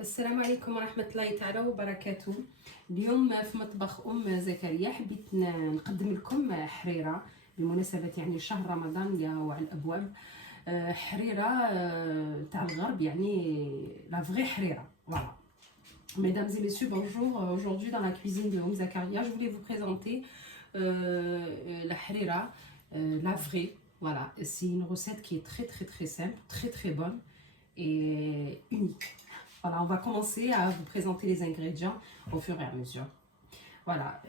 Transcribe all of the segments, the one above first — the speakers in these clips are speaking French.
السلام عليكم ورحمة الله تعالى وبركاته. اليوم في مطبخ زكريا حبيت نقدم لكم حريرة بمناسبة يعني شهر رمضان يا على الأبواب. حريرة تاع الغرب يعني لا فغي حريرة. Voilà. Mesdames et messieurs, bonjour. Aujourd'hui dans la cuisine de Zakaria, je voulais vous présenter la harira, la vraie. Voilà, c'est une recette qui est très simple, très bonne et unique. Voilà, on va commencer à vous présenter les ingrédients au fur et à mesure. فوالا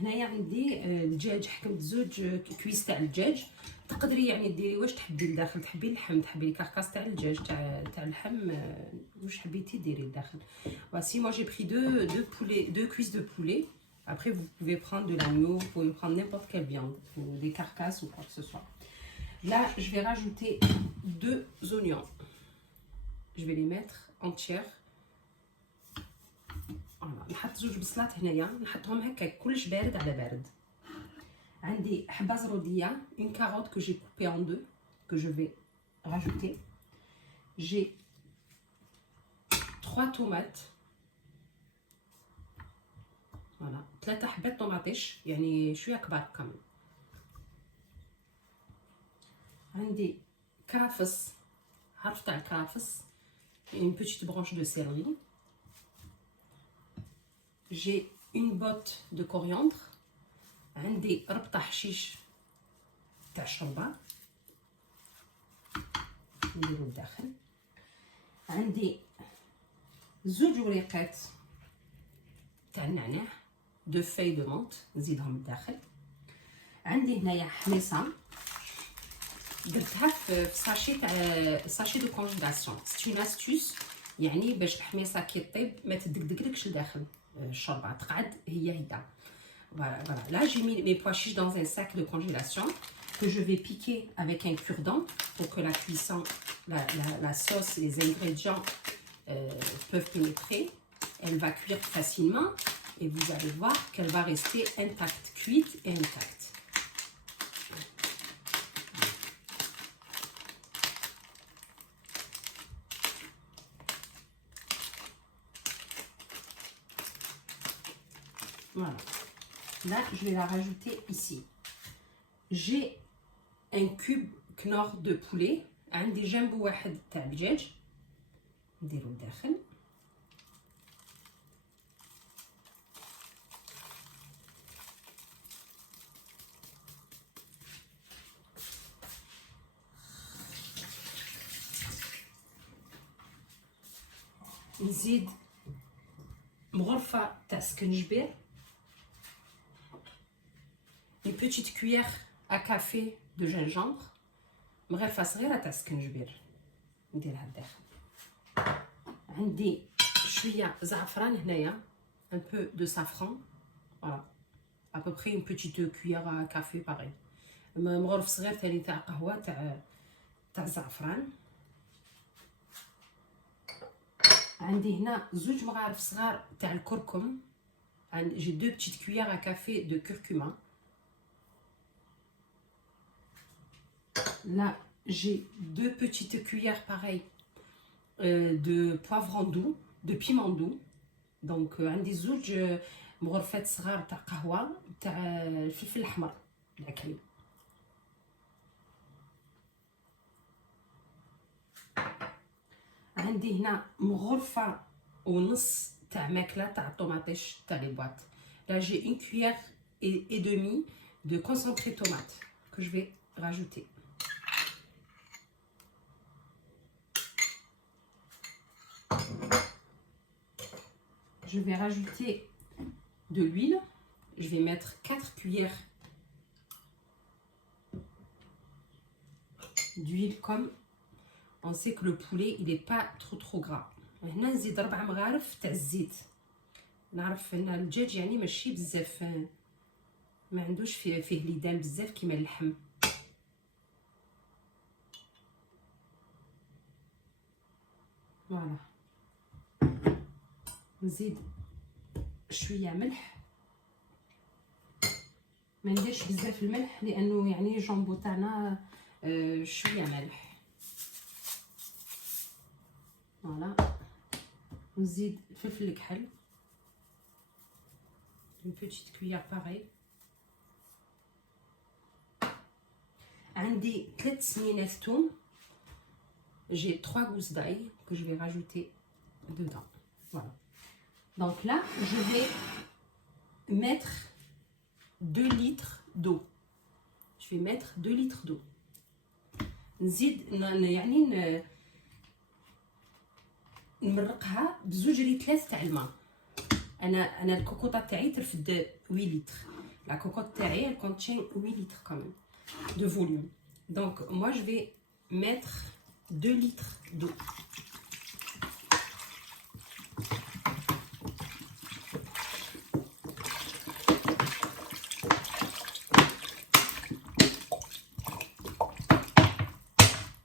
هنايا عندي الدجاج. حكمت زوج كويس تاع الدجاج. تقدري يعني ديري واش تحبي لداخل، تحبي اللحم، تحبي الكركاس تاع الدجاج تاع اللحم، واش حبيتي ديري لداخل. Voici, moi j'ai pris deux cuisses de poulet. Après vous pouvez prendre de l'agneau, vous pouvez prendre n'importe quelle viande, ou des carcasses ou quoi que ce soit. Là je vais rajouter 2 oignons. Je vais les mettre entières. نحط 2 بصلات هنايا، نحطهم هكا كلش بارد على بارد. عندي حبه زروديه، une carotte que j'ai coupée en deux que je vais rajouter. J'ai 3 tomates. Voilà, 3 حبات طماطيش يعني شويه كبار كمان. عندي كرافس، عرف تاع الكرافس، une petite branche de céleri. J'ai une botte de coriandre. عندي ربطة حشيش تاع الشوربة نديرو لداخل. عندي 2 وريقات تاع النعناع، 2 feuilles de menthe نزيدهم لداخل. عندي هنايا حميصة درتها في ساشي دو كونجيلاسيون. سي اون استوس يعني باش الحميصة كي طيب ما تدقدقلكش لداخل الشوربة، تقعد هي. Voilà. Là j'ai mis mes pois chiches dans un sac de congélation que je vais piquer avec un cure-dent pour que la cuisson, la sauce, les ingrédients peuvent pénétrer. Elle va cuire facilement et vous allez voir qu'elle va rester intacte, cuite et intacte. Voilà. Là, je vais la rajouter ici. J'ai un cube Knorr de poulet. عندي جنب واحد تاع الدجاج نديرو لداخل. نزيد مغرفة تاع سكنجبير، une petite cuillère à café de gingembre، مغرفة صغيرة تاع سكنجبير نديرها لداخل. عندي شوية زعفران هنايا، un peu de safran، voilà، à peu près une petite cuillère à café pareil. مغرف صغير تاني تاع قهوة تاع الزعفران. عندي هنا 2 مغارف صغار تاع الكركم. j'ai 2 petites cuillères à café de curcuma. Là, j'ai 2 petites cuillères pareil de poivron doux, de piment doux. Donc, عندي 2 مغرفات صغار تاع قهوة تاع الفلفل الأحمر العكري. عندي هنا مغرفة ونص تاع ماكلة تاع الطوماطيش تاع لي بواط. Là, j'ai 1 cuillère et demie de concentré tomate que je vais rajouter. Je vais rajouter de l'huile. Je vais mettre 4 cuillères d'huile, comme on sait que le poulet il est pas trop gras. هنا نزيد 4 مغارف تاع الزيت. نعرف ان الدجاج يعني ماشي بزاف، ما عندوش فيه ليدان بزاف كيما اللحم. فوالا نزيد شويه ملح، ما نديرش بزاف الملح لانه يعني الجامبو تاعنا شويه ملح. فوالا ونزيد الفلفل الكحل une petite cuillère pareil. عندي 3 سنينات ثوم. J'ai 3 gousses d'ail que je vais rajouter dedans. Voilà. Donc là, je vais mettre 2 litres d'eau. Je vais mettre 2 litres d'eau. نزيد يعني نمرقها بزوج لترات تاع الماء. انا الكوكوطه تاعي ترفد 8 لتر. لا cocotte تاعي elle contient 8 litres quand même de volume. Donc moi je vais mettre 2 litres d'eau.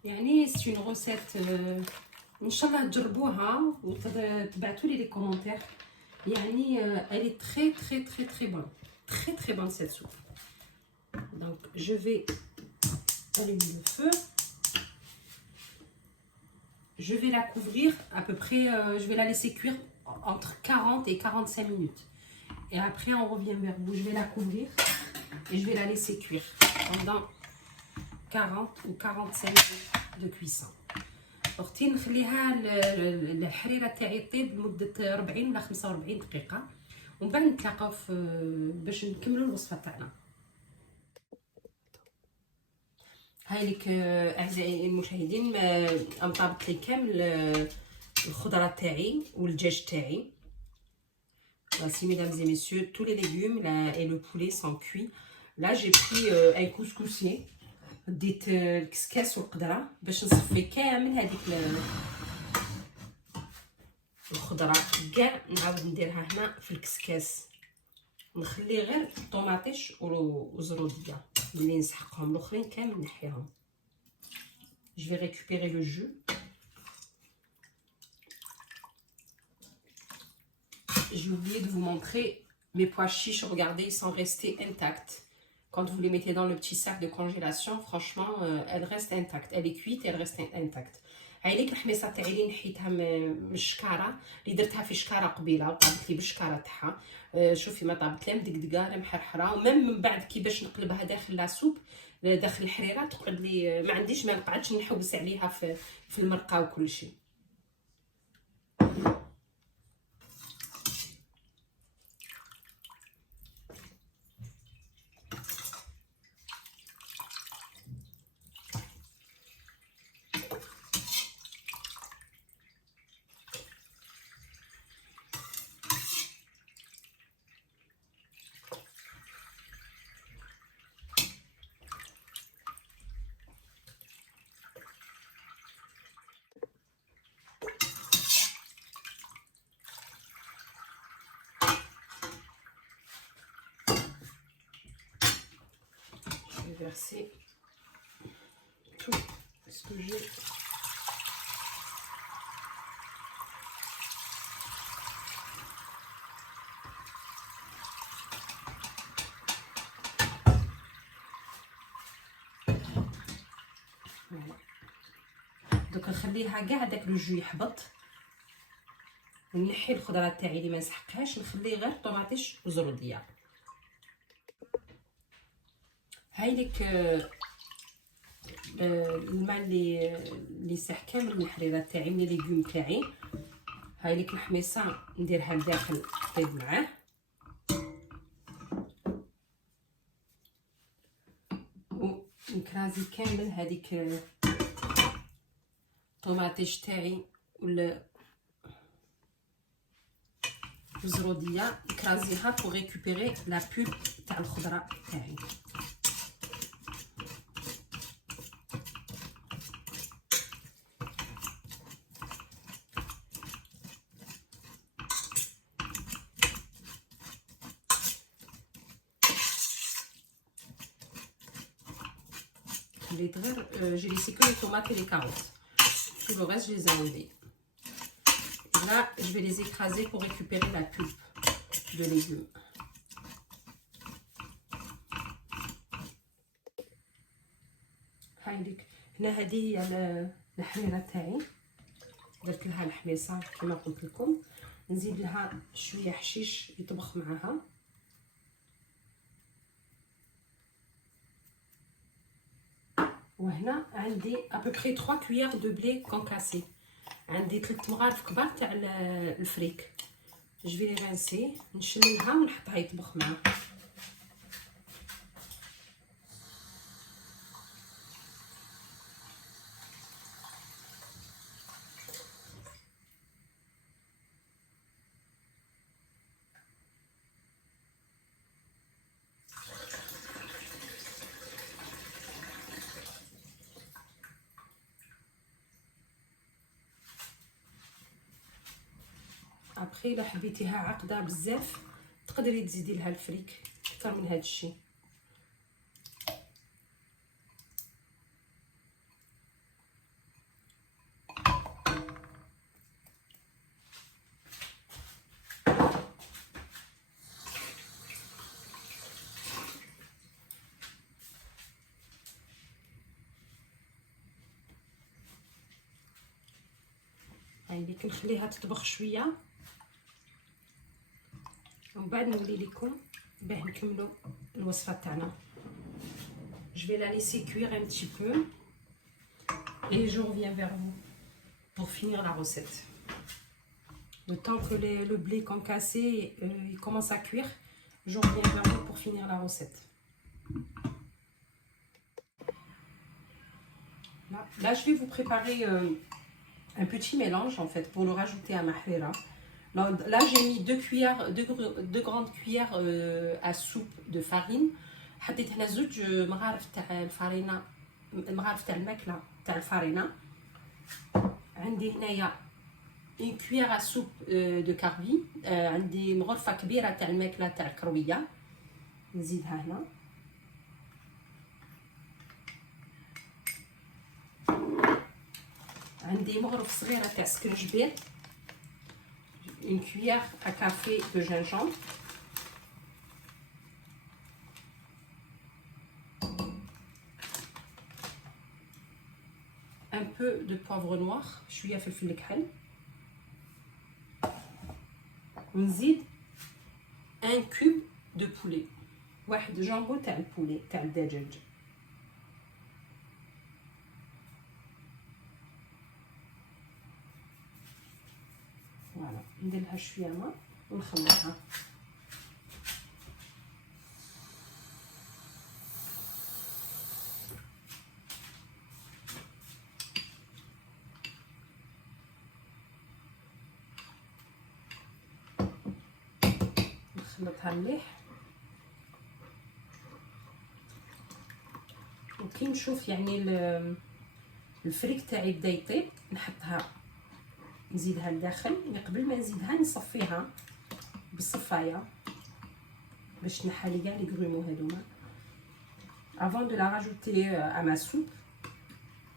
يعني c'est une recette ان شاء الله تجربوها وتبعتوا لي لي كومونتير. يعني elle est très très très très bonne, très très bonne cette soupe. Donc je vais allumer le feu. Je vais la couvrir à peu près, je vais la laisser cuire entre 40 et 45 minutes. Et après on revient vers vous. Je vais la couvrir et je vais la laisser cuire pendant 40 ou 45 minutes de cuisson. اختي نخليها الحريره تاعي طيب لمده 40 ولا 45 دقيقه ومن بعد نتلاقاو باش نكملوا الوصفه تاعنا. هاي لك اعزائي المشاهدين طابت لي كامل الخضره تاعي والدجاج تاعي. Voici mesdames et messieurs tous les légumes là, et le poulet sont cuits. Là j'ai pris un couscoussier. ديت الكسكاس والقدره باش نصفي كامل هذيك الخضره كاع نعاود نديرها هنا في الكسكاس. نخلي غير الطوماطيش والزروديه اللي نسحقهم، الاخرين كامل نحيهم. Je vais récupérer le jus. J'ai oublié de vous montrer mes pois chiches. Regardez, ils sont restés intacts. Quand vous les mettez dans le petit sac de congélation, franchement, elle reste intacte. Elle est cuite et elle reste intacte. هايليك الحميصه تاعي اللي نحيتها من الشكاره اللي درتها في شكاره قبيله وطابت لي بالشكاره تاعها. شوفي ما طابت لا مدقدقه لا محرحره. ومن من بعد كي باش نقلبها داخل لاسوب داخل الحريره تقعد لي ما عنديش، ما نقعدش نحوس عليها في المرقه وكل شيء. Verser tout ce que j'ai. دوك نخليها كاع داك لو جو يحبط ونحي الخضره تاعي اللي ما نسحقهاش، نخليه غير طوماطيش وزروديه. هاي لك الماء اللي ساح كامل من الحريره تاعي من الليغوم تاعي. هاي لك الحميصه نديرها لداخل طيب معاه. ونكرازي كامل هذيك الطوماطيش تاعي والزروديه، نكرازيها pour récupérer la pulpe تاع الخضره تاعي. J'ai laissé que les tomates et les carottes. Tout le reste, je les ai enlevés. Là, je vais les écraser pour récupérer la pulpe de légumes. هايلك هنا هذه هي الحريره تاعي. درت لها الحميصه كما قلت لكم. نزيد لها شويه حشيش يطبخ معها. وهنا عندي ابوبري 3 كويير دو بلي كونكاسي. عندي 3 مغارف كبار تاع الفريك. جو في لي رانسي، نشللها ونحطها يطبخ معها. ابخي الا حبيتيها عقده بزاف تقدري تزيدي لها الفريك اكثر من هذا الشيء. هاي كنخليها تطبخ شويه ومن بعد نولي لكم باه نكملوا الوصفه تاعنا. Je vais la laisser cuire un petit peu et je reviens vers vous pour finir la recette. Le temps que le blé concassé il commence à cuire, je reviens vers vous pour finir la recette. Là je vais vous préparer un petit mélange en fait pour le rajouter à ma harira. Là j'ai mis 2 grandes cuillères à soupe de farine. حطيت هنا 2 مغارف تاع الفارينه، مغارف تاع الماكله تاع الفارينه. عندي هنايا 1 cuillère à soupe de كاربي. عندي مغرفه كبيره تاع الماكله تاع الكرويه نزيدها هنا. عندي مغرف صغيره تاع سكرنجبير، 1 cuillère à café de gingembre. Un peu de poivre noir، شويه فلفل الكحل. ونزيد 1 cube de poulet، واحد جامبو تاع البولي تاع الدجاج. فوالا ندير لها شويه ماء ونخلطها. نخلطها مليح وكي نشوف يعني الفريك تاعي بدا يطيب نحطها نزيدها لداخل. يعني قبل ما نزيدها نصفيها بالصفايه باش نحى لي كاع لي غرومو هذوما. Avant de la rajouter à ma soupe,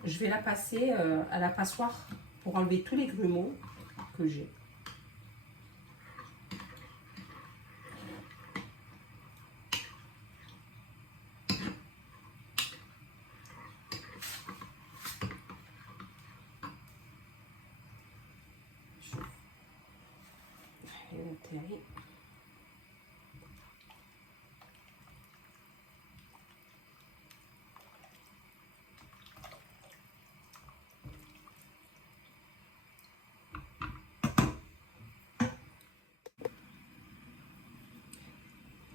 je vais la passer à la passoire pour enlever tous les grumeaux que j'ai.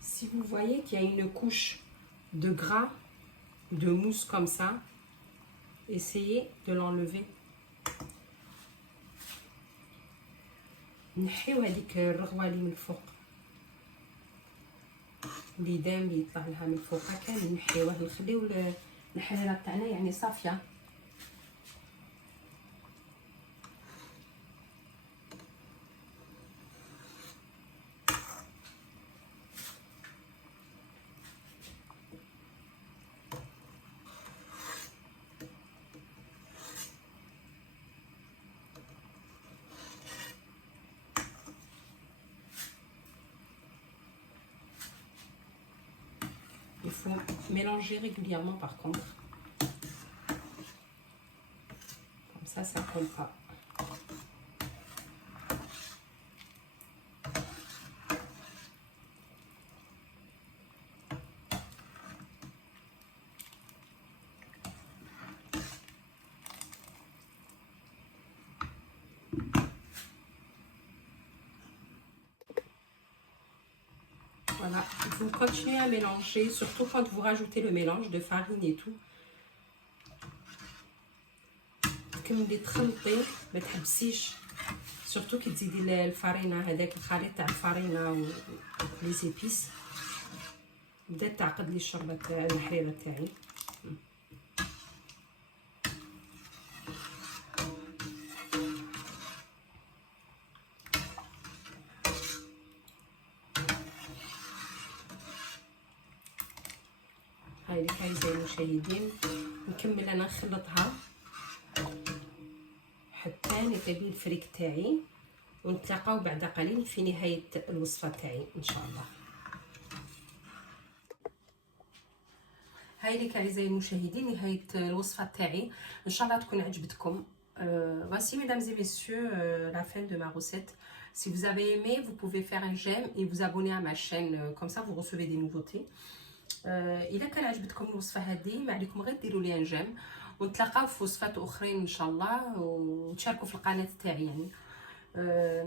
Si vous voyez qu'il y a une couche de gras, de mousse comme ça, essayez de l'enlever. نحيو هذيك الرغوه اللي من الفوق، اللي دام اللي يطلع لها من الفوق كامل نحيوه، نخليو الحريره تاعنا يعني صافيه. Il faut mélanger régulièrement par contre. Comme ça ne colle pas. Voilà, vous continuez à mélanger, surtout quand vous rajoutez le mélange de farine et tout. كملي تخلطي ما تحبسيش، سورتو كي تزيدي الفرينه، هذاك الخليط تاع الفرينه و لي زيبيس. بدات تعقد لي الشوربه تاع الحريره تاعي. هاي اللي اعزائي المشاهدين، نكمل انا نخلطها حتى نطيب الفريك تاعي، ونتلاقاو بعد قليل في نهايه الوصفه تاعي ان شاء الله. هاي لك اعزائي المشاهدين نهايه الوصفه تاعي، ان شاء الله تكون عجبتكم. Voici mesdames et messieurs la fin de ma recette. Si vous avez aimé, vous pouvez faire un j'aime et vous abonner à ma chaîne, comme ça vous recevez des nouveautés. اذا كان عجبتكم الوصفه هذه ما عليكم غير ديروا لي ان جيم، ونتلاقاو في وصفات اخرين ان شاء الله، وتشاركوا في القناه تاعي يعني.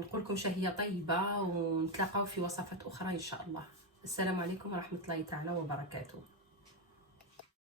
نقول لكم شهيه طيبه، ونتلاقاو في وصفات اخرى ان شاء الله. السلام عليكم ورحمه الله تعالى وبركاته.